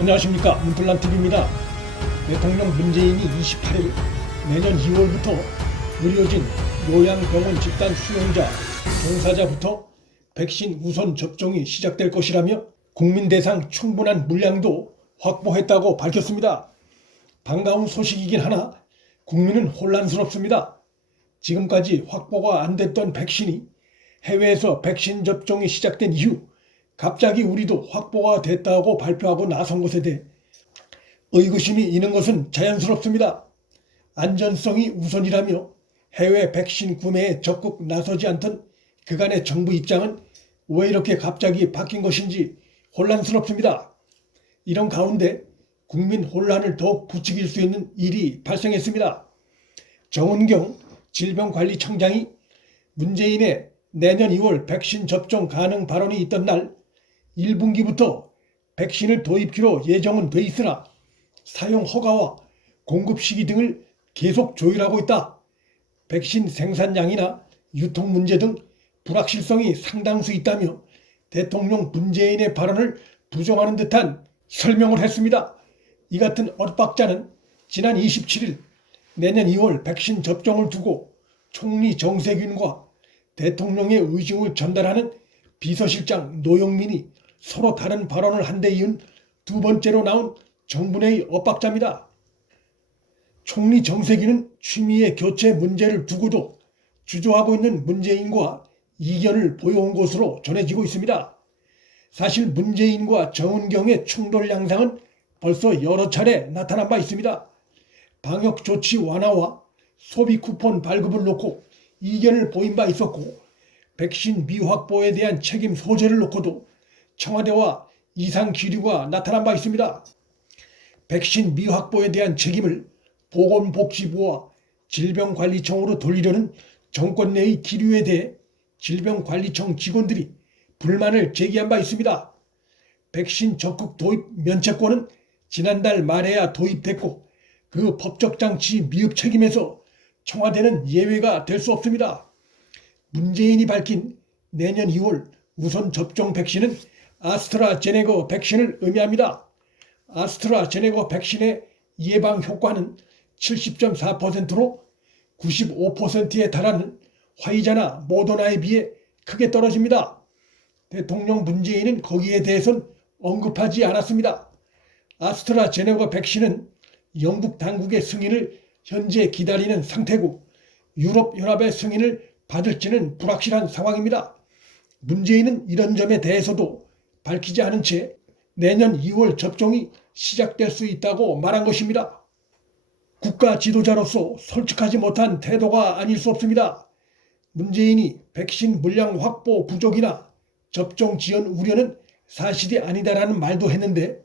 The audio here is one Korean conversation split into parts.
안녕하십니까, 문플란TV입니다. 대통령 문재인이 28일 내년 2월부터 의료진, 요양병원 집단 수용자, 종사자부터 백신 우선 접종이 시작될 것이라며 국민 대상 충분한 물량도 확보했다고 밝혔습니다. 반가운 소식이긴 하나 국민은 혼란스럽습니다. 지금까지 확보가 안 됐던 백신이 해외에서 백신 접종이 시작된 이후 갑자기 우리도 확보가 됐다고 발표하고 나선 것에 대해 의구심이 있는 것은 자연스럽습니다. 안전성이 우선이라며 해외 백신 구매에 적극 나서지 않던 그간의 정부 입장은 왜 이렇게 갑자기 바뀐 것인지 혼란스럽습니다. 이런 가운데 국민 혼란을 더욱 부추길 수 있는 일이 발생했습니다. 정은경 질병관리청장이 문재인의 내년 2월 백신 접종 가능 발언이 있던 날 1분기부터 백신을 도입키로 예정은 돼 있으나 사용 허가와 공급 시기 등을 계속 조율하고 있다. 백신 생산량이나 유통 문제 등 불확실성이 상당수 있다며 대통령 문재인의 발언을 부정하는 듯한 설명을 했습니다. 이 같은 엇박자는 지난 27일 내년 2월 백신 접종을 두고 총리 정세균과 대통령의 의중을 전달하는 비서실장 노영민이 서로 다른 발언을 한 데 이은 두 번째로 나온 정부내의 엇박자입니다. 총리 정세균은 취미의 교체 문제를 두고도 주저하고 있는 문재인과 이견을 보여온 것으로 전해지고 있습니다. 사실 문재인과 정은경의 충돌 양상은 벌써 여러 차례 나타난 바 있습니다. 방역조치 완화와 소비 쿠폰 발급을 놓고 이견을 보인 바 있었고, 백신 미확보에 대한 책임 소재를 놓고도 청와대와 이상 기류가 나타난 바 있습니다. 백신 미확보에 대한 책임을 보건복지부와 질병관리청으로 돌리려는 정권 내의 기류에 대해 질병관리청 직원들이 불만을 제기한 바 있습니다. 백신 적극 도입 면책권은 지난달 말에야 도입됐고 그 법적 장치 미흡 책임에서 청와대는 예외가 될 수 없습니다. 문재인이 밝힌 내년 2월 우선 접종 백신은 아스트라제네카 백신을 의미합니다. 아스트라제네카 백신의 예방 효과는 70.4%로 95%에 달하는 화이자나 모더나에 비해 크게 떨어집니다. 대통령 문재인은 거기에 대해선 언급하지 않았습니다. 아스트라제네카 백신은 영국 당국의 승인을 현재 기다리는 상태고 유럽연합의 승인을 받을지는 불확실한 상황입니다. 문재인은 이런 점에 대해서도 밝히지 않은 채 내년 2월 접종이 시작될 수 있다고 말한 것입니다. 국가 지도자로서 솔직하지 못한 태도가 아닐 수 없습니다. 문재인이 백신 물량 확보 부족이나 접종 지연 우려는 사실이 아니다라는 말도 했는데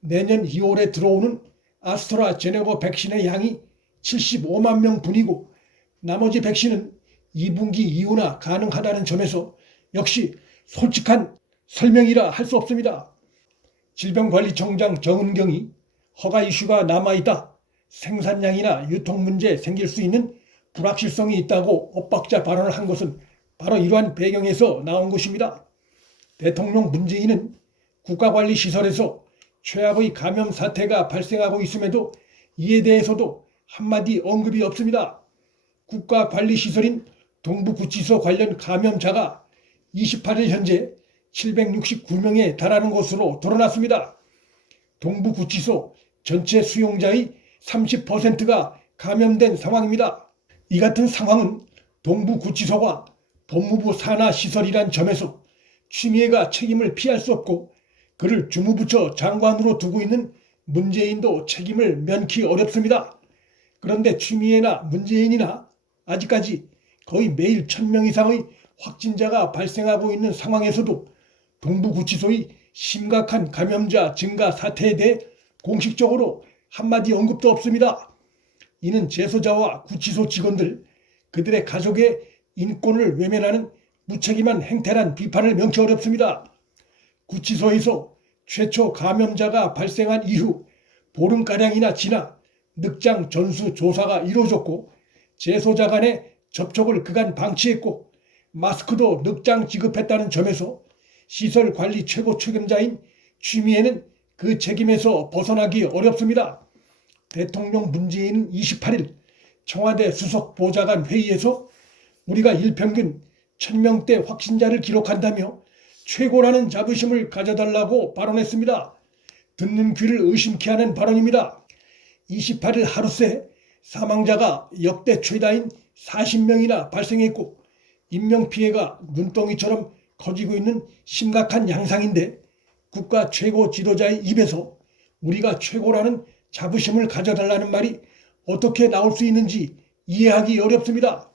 내년 2월에 들어오는 아스트라제네카 백신의 양이 75만 명분이고 나머지 백신은 2분기 이후나 가능하다는 점에서 역시 솔직한 설명이라 할 수 없습니다. 질병관리청장 정은경이 허가 이슈가 남아있다, 생산량이나 유통 문제 생길 수 있는 불확실성이 있다고 엇박자 발언을 한 것은 바로 이러한 배경에서 나온 것입니다. 대통령 문재인은 국가관리시설에서 최악의 감염 사태가 발생하고 있음에도 이에 대해서도 한마디 언급이 없습니다. 국가관리시설인 동부구치소 관련 감염자가 28일 현재 769명에 달하는 것으로 드러났습니다. 동부구치소 전체 수용자의 30%가 감염된 상황입니다. 이 같은 상황은 동부구치소가 법무부 산하시설이란 점에서 추미애가 책임을 피할 수 없고 그를 주무부처 장관으로 두고 있는 문재인도 책임을 면키 어렵습니다. 그런데 추미애나 문재인이나 아직까지 거의 매일 1000명 이상의 확진자가 발생하고 있는 상황에서도 동부구치소의 심각한 감염자 증가 사태에 대해 공식적으로 한마디 언급도 없습니다. 이는 재소자와 구치소 직원들, 그들의 가족의 인권을 외면하는 무책임한 행태란 비판을 명치 어렵습니다. 구치소에서 최초 감염자가 발생한 이후 보름가량이나 지나 늑장 전수 조사가 이루어졌고 재소자 간의 접촉을 그간 방치했고 마스크도 늑장 지급했다는 점에서 시설관리 최고 책임자인 추미애는 그 책임에서 벗어나기 어렵습니다. 대통령 문재인은 28일 청와대 수석 보좌관 회의에서 우리가 일평균 1000명대 확진자를 기록한다며 최고라는 자부심을 가져달라고 발언했습니다. 듣는 귀를 의심케 하는 발언입니다. 28일 하루 새 사망자가 역대 최다인 40명이나 발생했고 인명피해가 눈덩이처럼 커지고 있는 심각한 양상인데 국가 최고 지도자의 입에서 우리가 최고라는 자부심을 가져달라는 말이 어떻게 나올 수 있는지 이해하기 어렵습니다.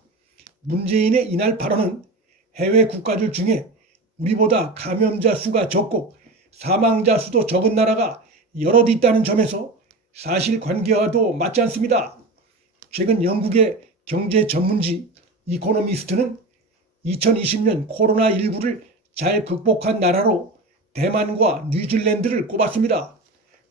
문재인의 이날 발언은 해외 국가들 중에 우리보다 감염자 수가 적고 사망자 수도 적은 나라가 여럿 있다는 점에서 사실관계와도 맞지 않습니다. 최근 영국의 경제 전문지 이코노미스트는 2020년 코로나19를 잘 극복한 나라로 대만과 뉴질랜드를 꼽았습니다.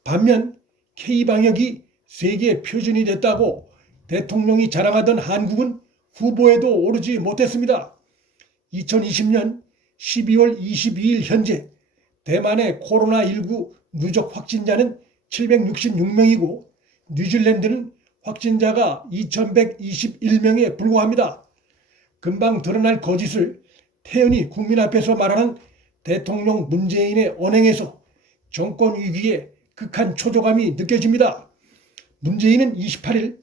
반면 K방역이 세계 표준이 됐다고 대통령이 자랑하던 한국은 후보에도 오르지 못했습니다. 2020년 12월 22일 현재 대만의 코로나19 누적 확진자는 766명이고 뉴질랜드는 확진자가 2121명에 불과합니다. 금방 드러날 거짓을 태연히 국민 앞에서 말하는 대통령 문재인의 언행에서 정권 위기에 극한 초조감이 느껴집니다. 문재인은 28일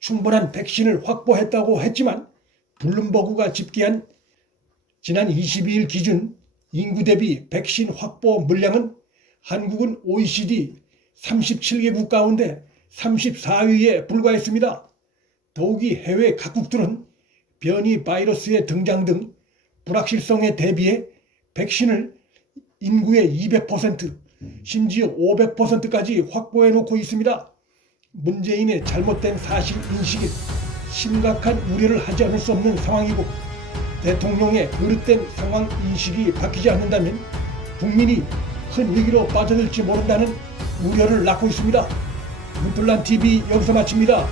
충분한 백신을 확보했다고 했지만 블룸버그가 집계한 지난 22일 기준 인구 대비 백신 확보 물량은 한국은 OECD 37개국 가운데 34위에 불과했습니다. 더욱이 해외 각국들은 변이 바이러스의 등장 등 불확실성에 대비해 백신을 인구의 200%, 심지어 500%까지 확보해 놓고 있습니다. 문재인의 잘못된 사실 인식에 심각한 우려를 하지 않을 수 없는 상황이고 대통령의 그릇된 상황 인식이 바뀌지 않는다면 국민이 큰 위기로 빠져들지 모른다는 우려를 낳고 있습니다. 문플란TV 여기서 마칩니다.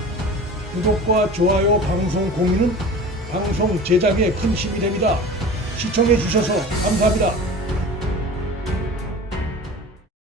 구독과 좋아요, 방송 공유는 방송 제작에 큰 힘이 됩니다. 시청해 주셔서 감사합니다.